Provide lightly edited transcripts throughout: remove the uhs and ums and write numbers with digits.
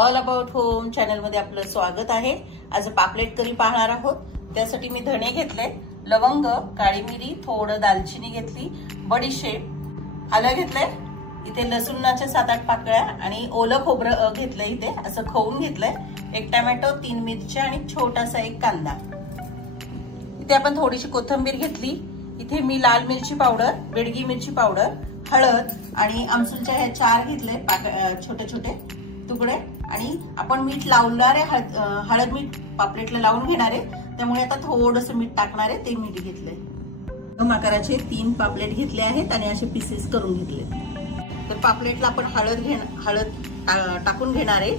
All about home channel मध्ये आपलं स्वागत आहे। आज पापलेट करी पाहणार आहोत। त्यासाठी मी धणे घेतले, लवंग, काळी मिरी, थोडं दालचिनी घेतली, बडीशेप, आलं घेतले, इथे लसूणाच्या 7-8 पाकळ्या आणि ओलं खोबरं घेतलंय इथे असं खवून घेतलंय, एक टोमॅटो, 3 मिरच्या आणि छोटासा एक कांदा। इथे आपण थोडीशी कोथिंबीर घेतली, इथे मी लाल मिरची पावडर, बेडगी मिरची पावडर, हळद आणि आमसूलच्या ह्या 4 घेतले छोटे छोटे तुकडे आणि आपण मीठ लावणार आहे, हळद मीठ पापलेटला लावून घेणार आहे, त्यामुळे आता थोडंसं मीठ टाकणार आहे, ते मीठ घेतलंय। आकाराचे 3 पापलेट घेतले आहेत आणि असे पीसेस करून घेतले। तर पापलेटला आपण हळद टाकून घेणार आहे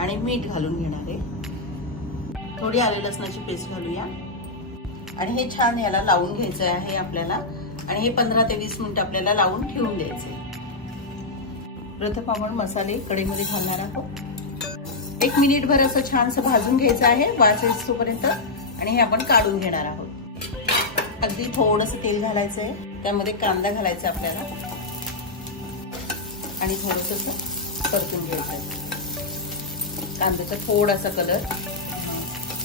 आणि मीठ घालून घेणार आहे, थोडी आले लसणाची पेस्ट घालूया आणि हे छान याला लावून घ्यायचं आहे आपल्याला आणि हे 15 ते 20 मिनिट आपल्याला लावून ठेवून द्यायचे। प्रथम आपण मसाले कढईमध्ये घालणार आहोत, 1 मिनिटभर असं छानसं भाजून घ्यायचं आहे वास येईपर्यंत आणि हे आपण काढून घेणार आहोत। अगदी थोडंसं तेल घालायचं आहे, त्यामध्ये कांदा घालायचा आपल्याला आणि थोडंसं परतून घ्यायचं आहे। कांद्याचा थोडासा कलर,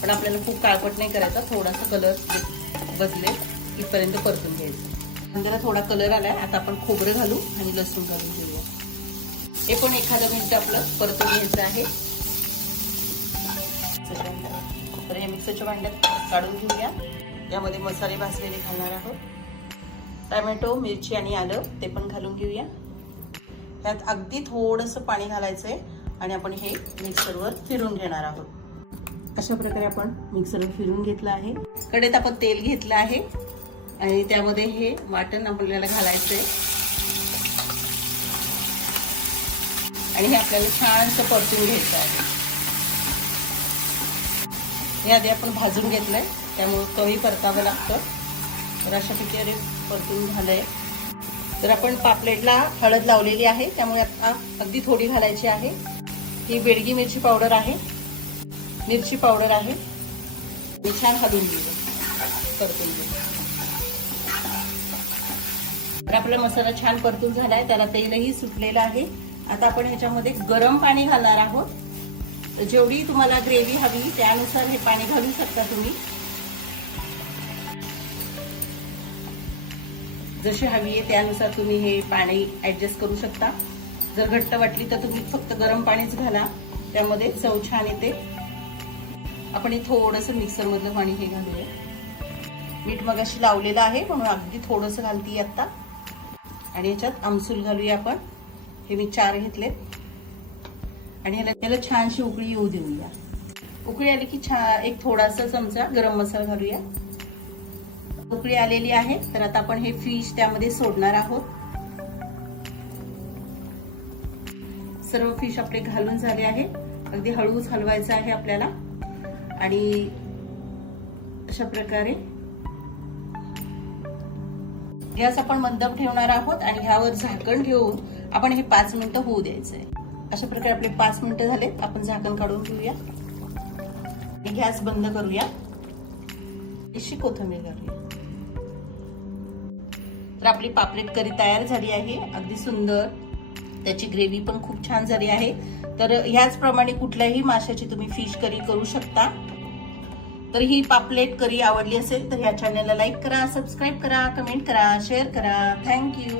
पण आपल्याला खूप काळपट नाही करायचा, थोडासा कलर बदलेल इथपर्यंत परतून घ्यायचं। कांद्याला थोडा कलर आलाय, आता आपण खोबरं घालू आणि लसूण घालून घेऊया। हे पण 1 मिनिट आपलं परतून घ्यायचं आहे। तर हे मिक्सरच्या भांड्यात काढून घेऊया। यामध्ये मसाले भाजलेले घालणार आहोत, टोमॅटो, मिरची आणि आलं ते पण घालून घेऊया। त्यात अगदी थोडंसं पाणी घालायचंय आणि आपण हे मिक्सरवर फिरून घेणार आहोत। अशा प्रकारे आपण मिक्सरवर फिरून घेतलं आहे। कढईत आपण तेल घेतलं आहे आणि त्यामध्ये हे वाटण आपल्याला घालायचंय आणि हे आपल्याला छानसं परतून घ्यायचं आहे। हे आधी आपण भाजून घेतलंय, त्यामुळे कमी परतावं लागतं। तर अशा प्रकारे परतून झालंय। तर आपण पापलेटला हळद लावलेली आहे, त्यामुळे आता अगदी थोडी घालायची आहे। ही बेडगी मिरची पावडर आहे, मिरची पावडर आहे, हे छान हलवून घेऊ, परतून घेऊ। तर आपला मसाला छान परतून झालाय, त्याला तेलही सुटलेलं आहे। आता आपण ह्याच्यामध्ये गरम पाणी घालणार आहोत। जेवढी तुम्हाला ग्रेव्ही हवी त्यानुसार हे पाणी घालू शकता तुम्ही, जशी हवी आहे त्यानुसार तुम्ही हे पाणी ऍडजस्ट करू शकता। जर घट्ट वाटली तर तुम्ही फक्त गरम पाणीच घाला, त्यामध्ये चव छान येते। आपण हे थोडंसं मिक्सर मधलं पाणी हे घालूया। मीठ मगाशी लावलेलं आहे म्हणून अगदी थोडंसं घालते आता आणि याच्यात आमसूल घालूया आपण। हे मी 4 घेतले आणि याला छानशी उकळी येऊ देऊया। उकळी आली की एक थोडासा चमचा गरम मसाला घालूया। उकळी आलेली आहे, तर आता आपण हे फिश त्यामध्ये सोडणार आहोत। सर्व फिश आपले घालून झाले आहे, अगदी हळूच हलवायचं आहे आपल्याला आणि अशा प्रकारे गॅस आपण मंदम ठेवणार आहोत आणि ह्यावर झाकण ठेवून आपण हे 5 मिनिटं होऊ द्यायचंय। अशा प्रकारे आपले 5 मिनिटं झाले, आपण झाकण काढून घेऊया आणि गॅस बंद करूया। अशी कोथिंबीर घालूया। तर आपली पापलेट करी तयार झाली आहे, अगदी सुंदर, त्याची ग्रेव्ही पण खूप छान झाली आहे। तर ह्याचप्रमाणे कुठल्याही माशाची तुम्ही फिश करी करू शकता। तर ही पापलेट करी आवडली असेल तर ह्या चॅनलला लाईक करा, सबस्क्राईब करा, कमेंट करा, शेअर करा। थँक्यू।